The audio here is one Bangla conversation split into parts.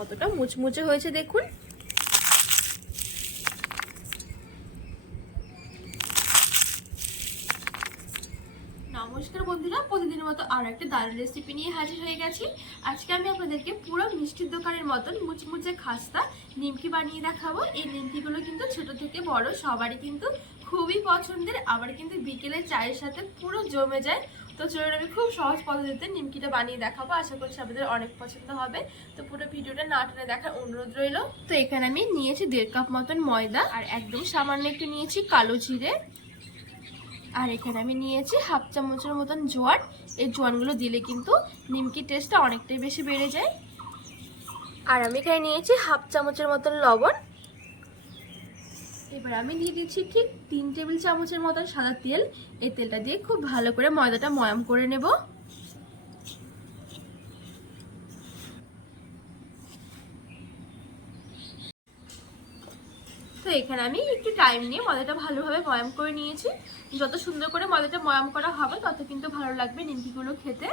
কতটা মুচমুচে হয়েছে দেখুন। নমস্কার বন্ধুরা, প্রতিদিনের মতো আর একটা দারুণ রেসিপি নিয়ে হাজির হয়ে গেছি। আজকে আমি আপনাদেরকে পুরো মিষ্টির দোকানের মতন মুচমুচে খাস্তা, নিমকি বানিয়ে দেখাবো। এই নিমকিগুলো কিন্তু ছোট থেকে বড়, সবারই কিন্তু খুবই পছন্দের। আবার কিন্তু বিকেলে চায়ের সাথে পুরো জমে যায় তো চলুন আমি খুব সহজ পদ্ধতিতে নিমকিটা বানিয়ে দেখাবো। আশা করছি আপনাদের অনেক পছন্দ হবে। তো পুরো ভিডিওটা না টেনে দেখার অনুরোধ রইল। তো এখানে আমি নিয়েছি দেড় কাপ মতন ময়দা আর একদম সামান্য একটু নিয়েছি কালো জিরে। আর এখানে আমি নিয়েছি হাফ চামচের মতন জোয়ান এই জোয়ানগুলো দিলে কিন্তু নিমকির টেস্টটা অনেকটাই বেশি বেড়ে যায়। আর আমি এখানে নিয়েছি হাফ চামচের মতন লবণ। এবার আমি দিয়ে দিচ্ছি ঠিক তিন টেবিল চামচের মতন সাদা তেল। এই তেলটা দিয়ে খুব ভালো করে ময়দাটা ময়াম করে নেব। তো এখানে আমি একটু টাইম নিয়ে ময়দাটা ভালোভাবে ময়াম করে নিয়েছি। যত সুন্দর করে ময়দাটা ময়াম করা হবে, তত কিন্তু ভালো লাগবে নিমকিগুলো খেতে।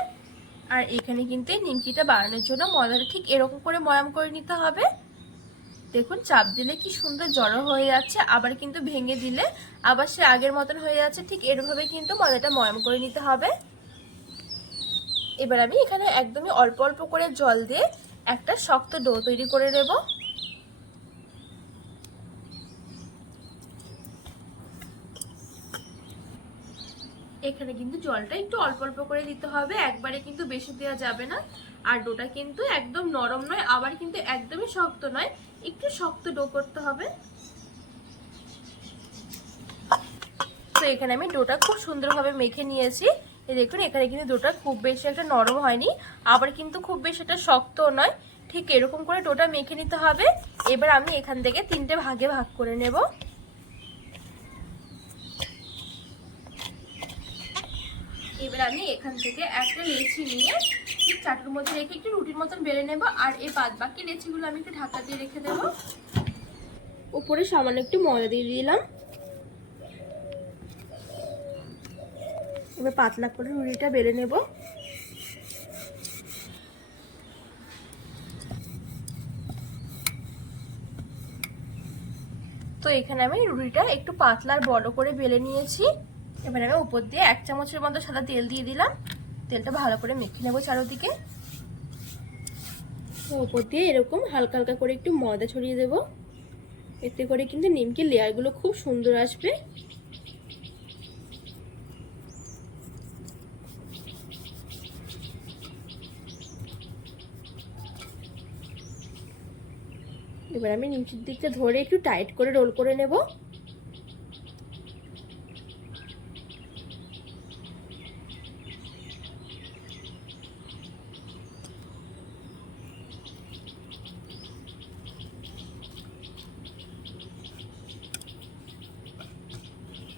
আর এখানে কিন্তু নিমকিটা বানানোর জন্য ময়দাটা ঠিক এরকম করে ময়াম করে নিতে হবে। দেখুন, চাপ দিলে কি সুন্দর জড়ো হয়ে যাচ্ছে, আবার কিন্তু ভেঙে দিলে আবার সে আগের মতন হয়ে যাচ্ছে। ঠিক এরভাবে কিন্তু ময়দাটা ময়ম করে নিতে হবে। এবার আমি এখানে একদমই অল্প অল্প করে জল দিয়ে একটা শক্ত ডো তৈরি করে নেব। এখানে কিন্তু জলটা একটু অল্প অল্প করে দিতে হবে, একবারে কিন্তু বেশি দেওয়া যাবে না। আর ডোটা কিন্তু একদম নরম নয়, আবার কিন্তু একদমই শক্ত নয়, একটু শক্ত ডো করতে হবে। তো এখানে আমি ডোটা খুব সুন্দরভাবে মেখে নিয়েছি। দেখুন, এখানে কিন্তু ডোটা খুব বেশি একটা নরম হয়নি, আবার কিন্তু খুব বেশি একটা শক্তও নয়। ঠিক এরকম করে ডোটা মেখে নিতে হবে। এবার আমি এখান থেকে তিনটে ভাগে ভাগ করে নেব। এবার আমি এখান থেকে একটা লেচি নিয়ে ঠিক চাটুর মধ্যে রেখে একটু রুটির মতন বেলে নেব, আর এই বাদ বাকি লেচিগুলো আমি একটু ঢাকা দিয়ে রেখে দেবো। উপরে সামান্য একটু ময়দা দিয়ে দিলাম। এবার পাতলা করে রুটিটা বেলে নেব। তো এখানে আমি রুটিটা একটু পাতলা আর বড় করে বেলে নিয়েছি। এবার আমি উপর দিয়ে এক চামচের মতো সাদা তেল দিয়ে দিলাম। তেলটা ভালো করে মেখে নেব চারোদিকে। উপর দিয়ে এরকম হালকা হালকা করে একটু ময়দা ছড়িয়ে দেব। এতে করে কিন্তু নিমকির লেয়ারগুলো খুব সুন্দর আসবে। এবার আমি নিচের দিকটা ধরে একটু টাইট করে রোল করে নেব।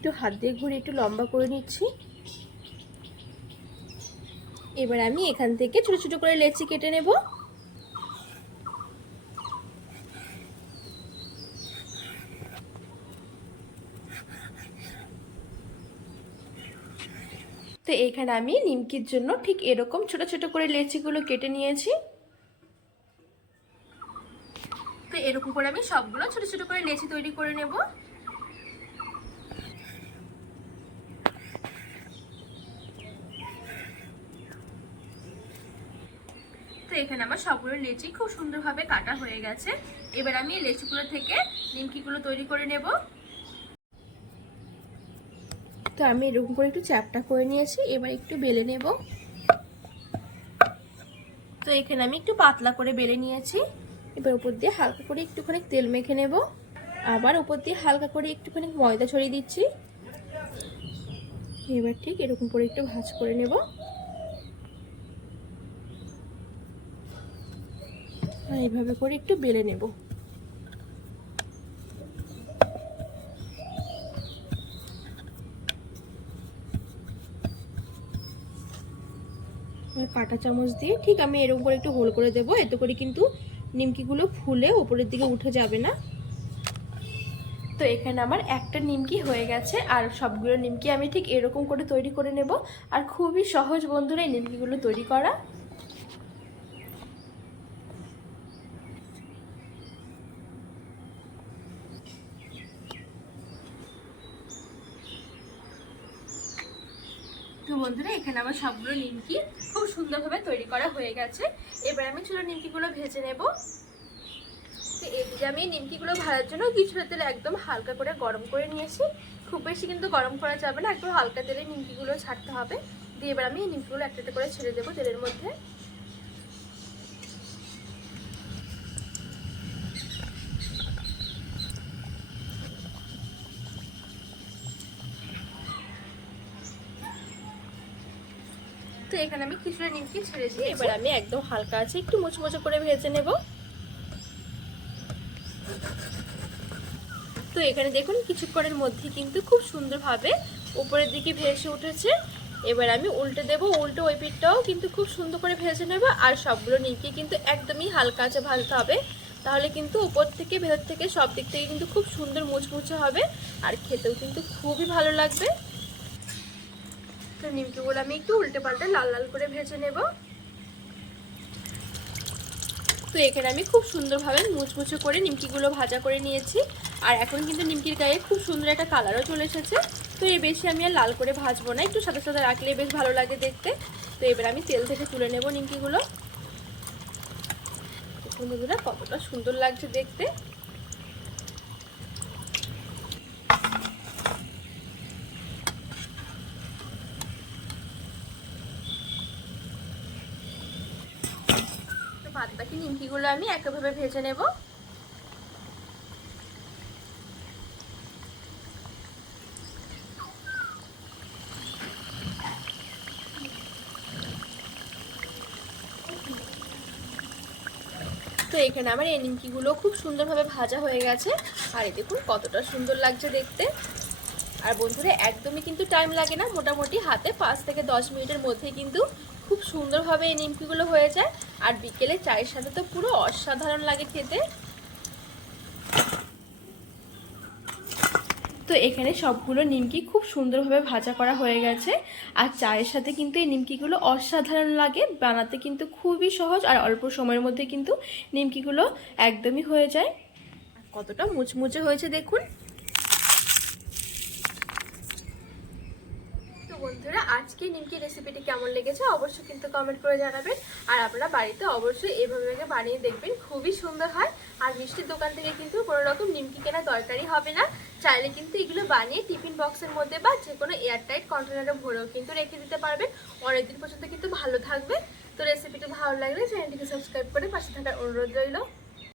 একটু হাত দিয়ে ঘুরে একটু লম্বা করে নিচ্ছি। এবার আমি এখান থেকে ছোট ছোট করে লেচি কেটে নেব। তো এখানে আমি নিমকির জন্য ঠিক এরকম ছোট ছোট করে লেচিগুলো কেটে নিয়েছি। তো এরকম করে আমি সবগুলো ছোট ছোট করে লেচি তৈরি করে নেব। এখানে আমার সবগুলো লেচি খুব সুন্দরভাবে কাটা হয়ে গেছে। এবার আমি লেচিগুলো থেকে নিমকিগুলো তৈরি করে নেব। তো আমি এরকম করে একটু চ্যাপটা করে নিয়েছি, এবার একটু বেলে নেব। তো এখানে আমি একটু পাতলা করে বেলে নিয়েছি। এবার উপর দিয়ে হালকা করে একটুখানি তেল মেখে নেব। আবার উপর দিয়ে হালকা করে একটুখানি ময়দা ছড়িয়ে দিচ্ছি। এবার ঠিক এরকম করে একটু ভাজ করে নেব। এইভাবে করে একটু বেলে নেব। কাঁটা চামচ দিয়ে ঠিক আমি এরকম করে একটু হোল করে দেবো, এতে করে কিন্তু নিমকিগুলো ফুলে উপরের দিকে উঠে যাবে না। তো এখানে আমার একটা নিমকি হয়ে গেছে, আর সবগুলো নিমকি আমি ঠিক এরকম করে তৈরি করে নেব। আর খুবই সহজ বন্ধুরা, এই নিমকিগুলো তৈরি করা। বন্ধুরা, এখানে আমার সবগুলো নিমকি খুব সুন্দরভাবে তৈরি করা হয়ে গেছে। এবার আমি ছোটো নিমকিগুলো ভেজে নেব। এদিকে আমি নিমকিগুলো ভাজার জন্য কিছুটা তেলে একদম হালকা করে গরম করে নিয়েছি। খুব বেশি কিন্তু গরম করা যাবে না, একদম হালকা তেলে নিমকিগুলো ছাড়তে হবে। দিয়ে এবার আমি নিমকিগুলো একটা করে ছেড়ে দেবো তেলের মধ্যে। এখানে আমি কিছুটা নিমকি ছেড়েছি এবার আমি একদম হালকা আছে, একটু মুচমুচো করে ভেজে নেব। তো এখানে দেখুন, কিছুক্ষণের মধ্যে কিন্তু খুব সুন্দরভাবে উপরের দিকে ভেসে উঠেছে। এবার আমি উল্টে দেব, উল্টো ওই পিঠটাও কিন্তু খুব সুন্দর করে ভেজে নেব, আর সবগুলো নিমকি কিন্তু একদমই হালকা আছে, ভাজতে হবে। তাহলে কিন্তু উপর থেকে, ভেতর থেকে সব দিক থেকে কিন্তু খুব সুন্দর মুচমুচে হবে, আর খেতেও কিন্তু খুবই ভালো লাগবে। তো নিমকিগুলো আমি একটু উল্টে পাল্টে লাল লাল করে ভেজে নেব। তো এখানে আমি খুব সুন্দরভাবে মুচমুচে করে নিমকিগুলো ভাজা করে নিয়েছি। আর এখন কিন্তু নিমকির গায়ে খুব সুন্দর একটা কালারও চলে এসেছে। তো এর বেশি আমি আর লাল করে ভাজবো না, একটু সাদা সাদা রাখলে বেশ ভালো লাগে দেখতে। তো এবার আমি তেল থেকে তুলে নেব নিমকিগুলো। বন্ধুরা, কতটা সুন্দর লাগছে দেখতে তো বাদ বাকি নিমকিগুলো আমি একভাবে ভেজে নেব। তো এখানে আমার এই নিমকিগুলো খুব সুন্দরভাবে ভাজা হয়ে গেছে। আর এই দেখুন কতটা সুন্দর লাগছে দেখতে। আর বন্ধুরা, একদমই কিন্তু টাইম লাগে না মোটামুটি হাতে পাঁচ থেকে দশ মিনিটের মধ্যে কিন্তু খুব সুন্দরভাবে এই নিমকিগুলো হয়ে যায়। আর বিকেলে চায়ের সাথে তো পুরো অসাধারণ লাগে খেতে। তো এখানে সবগুলো নিমকি খুব সুন্দরভাবে ভাজা করা হয়ে গেছে। আর চায়ের সাথে কিন্তু এই নিমকিগুলো অসাধারণ লাগে। বানাতে কিন্তু খুবই সহজ আর অল্প সময়ের মধ্যে কিন্তু নিমকিগুলো একদমই হয়ে যায়। কতটা মুচমুচে হয়েছে দেখুন। বন্ধুরা, আজকে নিমকি রেসিপিটি কেমন লেগেছে অবশ্যই কিন্তু কমেন্ট করে জানাবেন। আর আপনারা বাড়িতে অবশ্যই এভাবে বানিয়ে দেখবেন, খুবই সুন্দর হয়। আর মিষ্টির দোকান থেকে কিন্তু কোনো রকম নিমকি কেনা দরকারই হবে না। চাইলে কিন্তু এগুলো বানিয়ে টিফিন বক্সের মধ্যে বা যে কোনো এয়ারটাইট কন্টেনারে ভরেও কিন্তু রেখে দিতে পারবেন। অনেকদিন পর্যন্ত কিন্তু ভালো থাকবে তো রেসিপিটি ভালো লাগলে চ্যানেলটিকে সাবস্ক্রাইব করে পাশে থাকার অনুরোধ রইল।